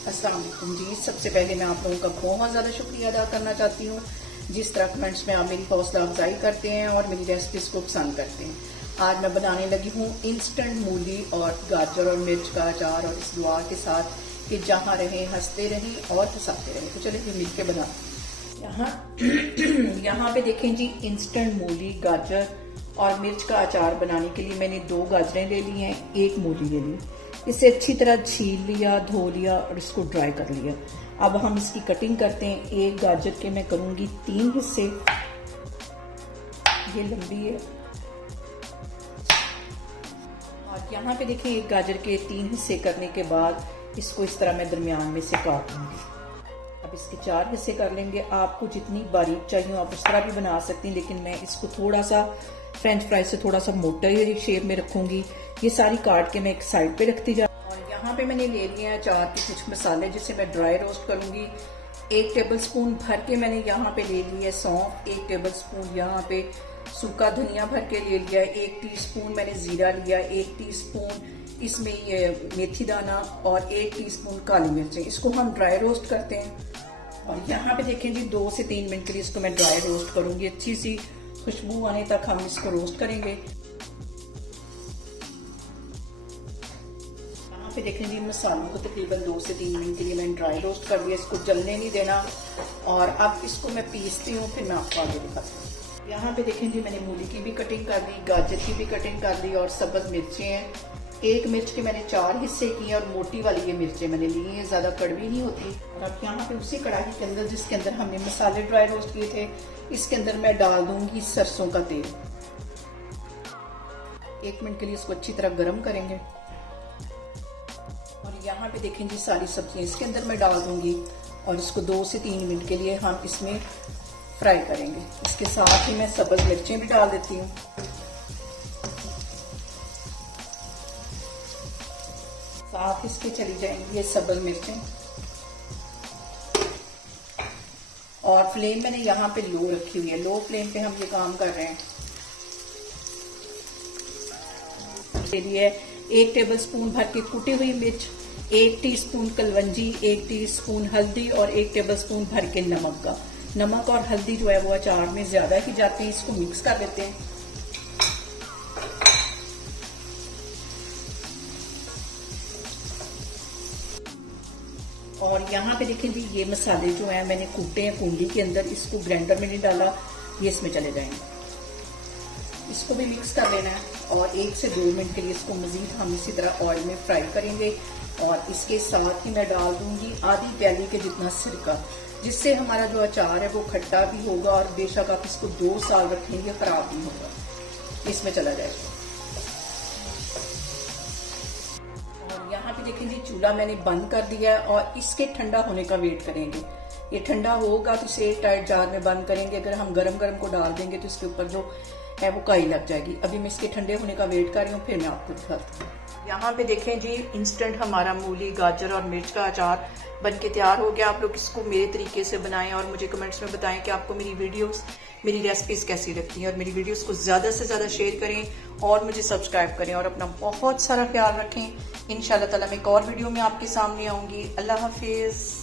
अस्सलाम वालेकुम जी। सबसे पहले मैं आप लोगों का बहुत ज़्यादा शुक्रिया अदा करना चाहती हूँ जिस तरह कमेंट्स में आप मेरी हौसला अफजाई करते हैं और मेरी रेसिपीज को पसंद करते हैं। आज मैं बनाने लगी हूँ इंस्टेंट मूली और गाजर और मिर्च का अचार, और इस दुआ के साथ कि जहाँ रहें हंसते रहें और हंसाते रहें। तो चलिए फिर मिल के बना। यहाँ पे देखें जी, इंस्टेंट मूली, गाजर और मिर्च का अचार बनाने के लिए मैंने 2 गाजरें ले ली हैं, 1 मूली ले ली। इसे अच्छी तरह छील लिया, धो लिया और इसको ड्राई कर लिया। अब हम इसकी कटिंग करते हैं। एक गाजर के मैं करूंगी 3 हिस्से, ये लंबी है। और यहाँ पे देखिए, एक गाजर के 3 हिस्से करने के बाद इसको इस तरह मैं दरमियान में से काट लूंगी। अब इसके 4 हिस्से कर लेंगे। आपको जितनी बारीक चाहिए आप उस तरह भी बना सकती हैं, लेकिन मैं इसको थोड़ा सा फ्रेंच फ्राई से थोड़ा सा मोटा ही शेप में रखूंगी। ये सारी काट के मैं एक साइड पे रखती जा। और यहाँ पे मैंने ले लिए हैं अचार के कुछ मसाले जिसे मैं ड्राई रोस्ट करूंगी। 1 टेबलस्पून भर के मैंने यहाँ पे ले ली है सौंफ, 1 टेबलस्पून यहाँ पे सूखा धनिया भर के ले लिया, 1 टीस्पून मैंने जीरा लिया, 1 टीस्पून इसमें ये मेथी दाना और 1 टीस्पून काली मिर्चें। इसको हम ड्राई रोस्ट करते हैं। और यहाँ पे देखें जी, 2 से 3 मिनट के लिए इसको मैं ड्राई रोस्ट करूंगी। अच्छी सी खुशबू आने तक हम इसको रोस्ट करेंगे। यहाँ पे देखें जी, मसालों को तकरीबन 2 से 3 मिनट के लिए मैंने ड्राई रोस्ट कर दिया। इसको जलने नहीं देना। और अब इसको मैं पीसती हूँ, फिर मैं आपको आगे दिखाती हूँ। यहाँ पे देखें जी, मैंने मूली की भी कटिंग कर दी, गाजर की भी कटिंग कर दी और सब्ज मिर्चें हैं। 1 मिर्च के मैंने 4 हिस्से किए और मोटी वाली ये मिर्चें मैंने ली हैं, ज्यादा कड़वी नहीं होती। और अब यहाँ पे उसी कढ़ाई के अंदर जिसके अंदर हमने मसाले ड्राई रोस्ट किए थे, इसके अंदर मैं डाल दूंगी सरसों का तेल। 1 मिनट के लिए इसको अच्छी तरह गर्म करेंगे। और यहाँ पे देखें जी, सारी सब्जियां इसके अंदर मैं डाल दूंगी और इसको 2 से 3 मिनट के लिए हम इसमें फ्राई करेंगे। इसके साथ ही मैं सब्ज मिर्चें भी डाल देती हूँ। साथ इसके चली जाएंगी ये सब्ज मिर्चें। और फ्लेम मैंने यहाँ पे लो रखी हुई है, लो फ्लेम पे हम ये काम कर रहे हैं। के लिए 1 टेबलस्पून भर के कुटी हुई मिर्च, 1 टीस्पून कलवंजी, 1 टीस्पून हल्दी और 1 टेबलस्पून भर के नमक का। नमक और हल्दी जो है वो अचार में ज्यादा ही जाते हैं, इसको मिक्स कर देते हैं। और यहाँ पे देखें जी, ये मसाले जो हैं मैंने कूटे हैं कुंडी के अंदर, इसको ग्राइंडर में नहीं डाला, ये इसमें चले जाएंगे। इसको भी मिक्स कर लेना है और 1 से 2 मिनट के लिए इसको मजीद हम इसी तरह ऑयल में फ्राई करेंगे। और इसके साथ ही मैं डाल दूंगी आधी प्याली के जितना सिरका, जिससे हमारा जो अचार है वो खट्टा भी होगा और बेशक आप इसको 2 साल रखेंगे खराब नहीं होगा। इसमें चला जाएगा। और यहाँ पे देखें जी, चूल्हा मैंने बंद कर दिया है और इसके ठंडा होने का वेट करेंगे। ये ठंडा होगा तो इसे टाइट जार में बंद करेंगे। अगर हम गरम गरम को डाल देंगे तो इसके ऊपर जो है वो काई लग जाएगी। अभी मैं इसके ठंडे होने का वेट कर रही हूँ, फिर मैं आपको दिखाती हूँ। यहाँ पे देखें जी, इंस्टेंट हमारा मूली, गाजर और मिर्च का अचार बन के तैयार हो गया। आप लोग इसको मेरे तरीके से बनाएं और मुझे कमेंट्स में बताएं कि आपको मेरी वीडियोस, मेरी रेसिपीज कैसी लगती हैं। और मेरी वीडियोस को ज़्यादा से ज़्यादा शेयर करें और मुझे सब्सक्राइब करें और अपना बहुत सारा ख्याल रखें। इंशाल्लाह ताला मैं एक और वीडियो में आपके सामने आऊँगी। अल्लाह हाफिज़।